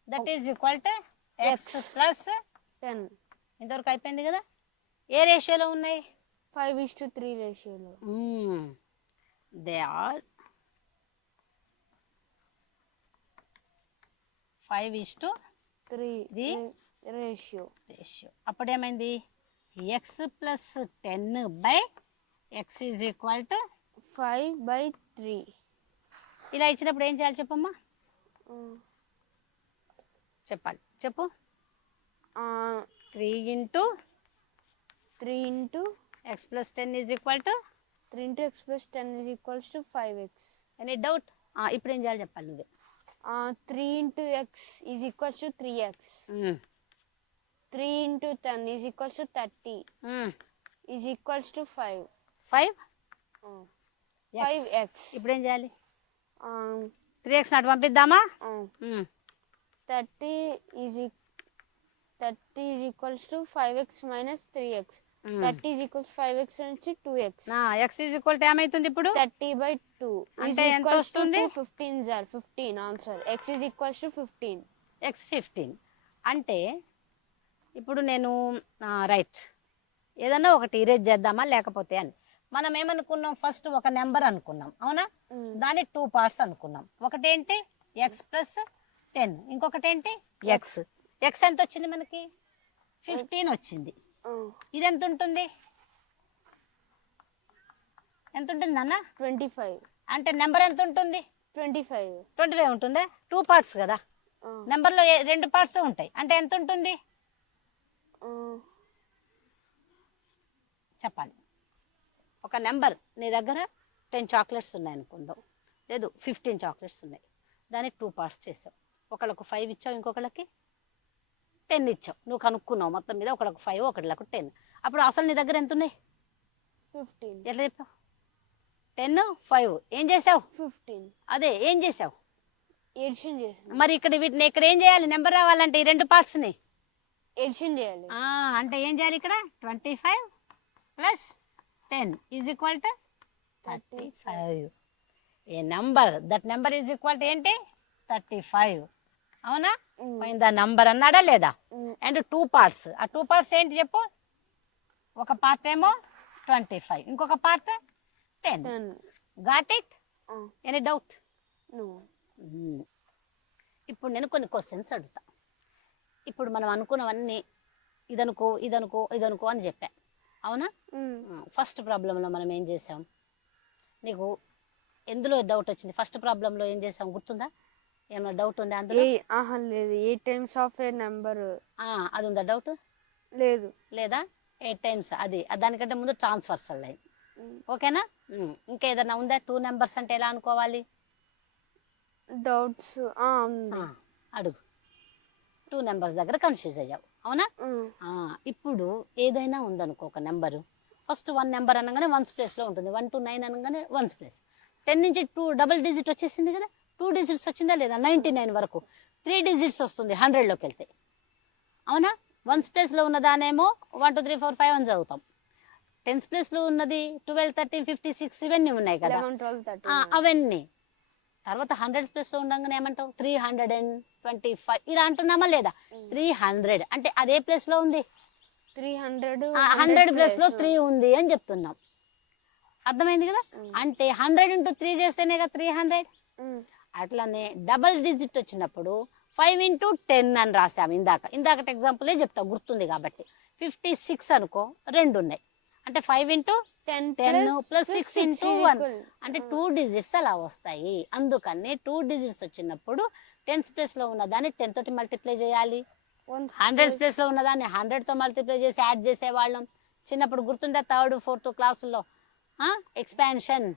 That is equal to X plus 10. ఇంతవరకు అయిపోయింది కదా. ఏ రేషియోలో ఉన్నాయి? 5:3 రేషియోలో. They are 5:3. 3 ఇది రేషియో. అప్పుడు ఏమైంది X plus 10/x is equal to 5/3. ఇలా ఇచ్చినప్పుడు ఏం చేయాలి చెప్పమ్మా, చెప్పాలి చెప్పు. 3 into 3 into x plus 10 is equal to 3 into x plus 10 is equals to 5x. Any doubt? ఇప్పుడు ఏం చేయాలి చెప్పాలి నువ్వే. 3 into x is equals to 3x. 3 into 10 is equals to 30 is equals to 5. 5 5x. ఇప్పుడు ఏం చేయాలి? 3x నాటు పంపిద్దామా? 30 is equals to 5x minus 3x. 30 is equals to 5x నుంచి 2x. x is equal to ఏమైతుంది ఇప్పుడు? 30/2 అంటే ఎంత వస్తుంది? 15 sir. 15 answer. x is equals to 15. x 15 అంటే ఇప్పుడు నేను రైట్ ఏదన్నా ఒకటి ఇరేజ్ చేద్దామా లేకపోతే అని మనం ఏమనుకున్నాం, ఫస్ట్ ఒక నెంబర్ అనుకున్నాం అవునా, దాని 2 పార్ట్స్ అనుకున్నాం. ఒకటేంటి x ప్లస్ 10, ఇంకొకటి ఏంటి x. x ఎంత వచ్చింది మనకి? 15 వచ్చింది. ఇది ఎంత ఉంటుంది? ఎంత ఉంటుంది నాన్న? 25. అంటే నెంబర్ ఎంత ఉంటుంది? 25 ఉంటుందా? 2 పార్ట్స్ కదా, నెంబర్లో 2 పార్ట్స్ ఉంటాయి. అంటే ఎంత ఉంటుంది చెప్పాలి. ఒక నెంబర్ నీ దగ్గర 10 చాక్లెట్స్ ఉన్నాయి అనుకుందాం, లేదు 15 చాక్లెట్స్ ఉన్నాయి. దాన్ని 2 పార్ట్స్ చేసావు. ఒకళ్ళకు 5 ఇచ్చావు, ఇంకొకళ్ళకి 10 ఇచ్చావు. నువ్వు కనుక్కున్నావు మొత్తం మీద, ఒకళ్ళకు 5 ఒకళ్ళకు 10. అప్పుడు అసలు నీ దగ్గర ఎంత ఉన్నాయి? 15. ఎట్లా చెప్పావు? 10 5 ఏం చేసావు? 15. అదే ఏం చేసావు? ఎడిషన్ చేసాను. మరి ఇక్కడ వీటిని ఇక్కడ ఏం చేయాలి? నెంబర్ రావాలంటే ఈ 2 పార్ట్స్ని ఎడిషన్ చేయాలి. అంటే ఏం చేయాలి ఇక్కడ? 25 plus 10 is equal to 35. A number that number is equal to ఏంటి? 35. అవునా? పోయిందా నంబర్ అన్నాడా లేదా? And 2 parts. ఆ 2 పార్ట్స్ ఏంటి చెప్పు? ఒక పార్ట్ ఏమో 25, ఇంకొక part 10. Got it? Any doubt? ఇప్పుడు నేను కొన్ని క్వశ్చన్స్ అడుగుతా. ఇప్పుడు మనం అనుకున్నవన్నీ ఇదనుకో ఇదనుకో ఇదనుకో అని చెప్పా అవునా? ఫస్ట్ ప్రాబ్లంలో మనం ఏం చేసాం? నీకు ఎందులో డౌట్ వచ్చింది? ఫస్ట్ ప్రాబ్లంలో ఏం చేసాం గుర్తుందా? ఏమన్నా డౌట్ ఉందా అందులో? లేదు. 8 times ఆఫ్ ఏ నెంబర్ అది ఉందా డౌట్? లేదు. లేదా? 8 times అది దానికంటే ముందు ట్రాన్స్వర్సల్ లైన్. ఓకేనా? ఇంకా ఏదన్నా ఉందా? 2 నెంబర్స్ అంటే ఎలా అనుకోవాలి? డౌట్స్ అడుగు. 2 నెంబర్స్ దగ్గర కన్ఫ్యూజ్ అయ్యావు అవునా? ఇప్పుడు ఏదైనా ఉందనుకో ఒక నెంబరు, ఫస్ట్ 1 నెంబర్ అనగానే 1's ప్లేస్లో ఉంటుంది. 1 to 9 అనగానే 1's ప్లేస్. 10 నుంచి 2 డబుల్ డిజిట్ వచ్చేసింది కదా, 2 డిజిట్స్ వచ్చిందా లేదా? 99 వరకు 3 డిజిట్స్ వస్తుంది 100లోకి వెళ్తే అవునా? 1's ప్లేస్లో ఉన్నదానేమో 1 2 3 4 5 అని చదువుతాం. 10's ప్లేస్లో ఉన్నది 12 13 56 ఇవన్నీ ఉన్నాయి కదా, 11 12 13 అవన్నీ. తర్వాత 100's ప్లేస్లో ఉండగానే ఏమంటావు? 325 ఇలా అంటున్నామా లేదా? 300 అంటే అదే ప్లేస్లో ఉంది. 100 ప్లేస్లో 3 ఉంది అని చెప్తున్నాం. అర్థమైంది కదా? అంటే 100 into 3 చేస్తేనే కదా 300. అట్లానే డబల్ డిజిట్ వచ్చినప్పుడు 5 into 10 అని రాసాము ఇందాక ఎగ్జాంపులే చెప్తా గుర్తుంది కాబట్టి. 56 అనుకో, 2 ఉన్నాయి అంటే 5 into 10 plus 6 into 1 అంటే 2 డిజిట్స్ అలా వస్తాయి. అందుకని 2 డిజిట్స్ వచ్చినప్పుడు 10's ప్లేస్లో ఉన్నదాన్ని 10 తోటి మల్టిప్లై చేయాలి. 100's ప్లేస్లో ఉన్నదాన్ని 100 తో మల్టిప్లై చేసి యాడ్ చేసేవాళ్ళం చిన్నప్పుడు. గుర్తుందా? 3rd 4th క్లాసుల్లో ఎక్స్పాన్షన్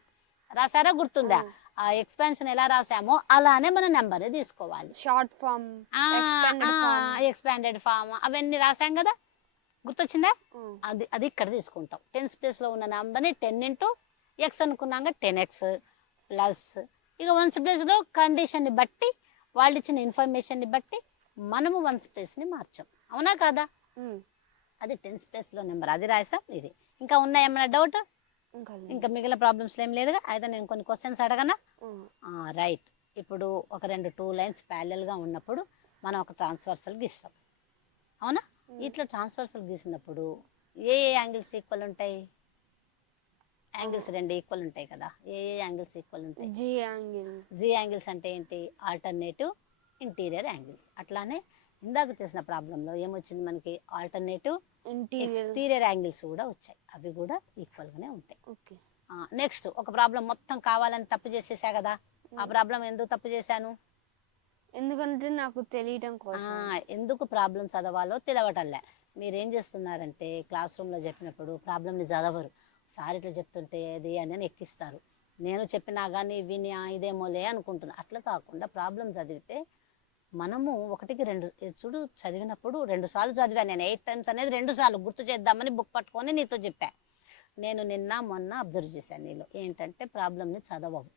రాసారా? గుర్తుందా? ఆ ఎక్స్పాన్షన్ ఎలా రాసామో అలానే మన నెంబర్ తీసుకోవాలి. షార్ట్ ఫామ్, ఎక్స్పాండెడ్ ఫామ్ అవన్నీ రాసాం కదా, గుర్తొచ్చిందా? అది ఇక్కడ తీసుకుంటాం. 10's ప్లేస్లో ఉన్న నెంబర్ని 10 into x అనుకున్నాక 10x ప్లస్ ఇక 1's ప్లేస్లో కండిషన్ని బట్టి వాళ్ళు ఇచ్చిన ఇన్ఫర్మేషన్ని బట్టి మనము 1's ప్లేస్ని మార్చాం అవునా కాదా? అది 10's ప్లేస్లో నెంబర్ అది రాసాం. ఇది ఇంకా ఉన్నాయి ఏమైనా డౌట్? ఇంకా మిగిలిన ప్రాబ్లమ్స్లో ఏం లేదుగా. అయితే నేను కొన్ని క్వశ్చన్స్ అడగనా? రైట్. ఇప్పుడు ఒక 2 లైన్స్ ప్యారలల్గా ఉన్నప్పుడు మనం ఒక ట్రాన్స్వర్సల్ గీస్తాం అవునా? ఇట్లా ట్రాన్స్వర్సల్ గీసినప్పుడు ఏ యాంగిల్స్ ఈక్వల్ ఉంటాయి? యాంగిల్స్ 2 ఈక్వల్ ఉంటాయి కదా. ఏ యాంగిల్స్ ఈక్వల్ ఉంటాయి? Z angle. జీ యాంగిల్స్ అంటే ఏంటి? Alternative interior angles. అట్లానే ఇందాక చేసిన ప్రాబ్లంలో ఏమొచ్చింది మనకి, ఆల్టర్నేటివ్ ఇంటీరియర్. ఎక్స్టీరియర్ యాంగిల్స్ కూడా వచ్చాయి, అవి కూడా ఈక్వల్ గానే ఉంటాయి. ఓకే. నెక్స్ట్ ఒక ప్రాబ్లం మొత్తం కావాలని తప్పు చేసేసా కదా, ఆ ప్రాబ్లం ఎందుకు తప్పు చేశాను, ఎందుకంటే నాకు తెలియటం కోసం. ఎందుకు ప్రాబ్లం చదవాలో తెలవటంలే. మీరేం చేస్తున్నారంటే క్లాస్ రూమ్లో చెప్పినప్పుడు ప్రాబ్లంని చదవరు, సార్ ఇట్లా చెప్తుంటే అది అని ఎక్కిస్తారు. నేను చెప్పినా కానీ విని ఇదేమోలే అనుకుంటున్నా. అట్లా కాకుండా ప్రాబ్లం చదివితే మనము ఒకటికి రెండు చూడు, చదివినప్పుడు 2 సార్లు చదివాను నేను. 8 times అనేది 2 సార్లు గుర్తు చేద్దామని బుక్ పట్టుకొని నీతో చెప్పా. నేను నిన్న మొన్న అబ్జర్వ్ చేశాను నీలో ఏంటంటే ప్రాబ్లమ్ని చదవవు,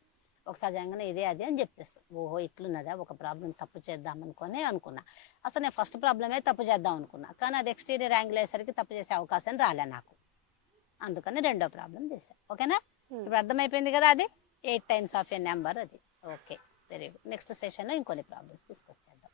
ఒకసారి చదవగానే ఇదే అది అని చెప్పేస్తావు. ఓహో ఇట్లున్నదా, ఒక ప్రాబ్లం తప్పు చేద్దాం అనుకున్నా. అసలు నేను ఫస్ట్ ప్రాబ్లమే తప్పు చేద్దాం అనుకున్నా, కానీ అది ఎక్స్టీరియర్ యాంగిల్ అయ్యేసరికి తప్పు చేసే అవకాశం రాలే నాకు, అందుకని రెండో ప్రాబ్లం చేశాను. ఓకేనా, ఇప్పుడు అర్థమైపోయింది కదా. అది 8 times ఆఫ్ ఏ నెంబర్ అది. Okay, very good. నెక్స్ట్ సెషన్లో ఇంకొన్ని ప్రాబ్లమ్స్ డిస్కస్ చేద్దాం.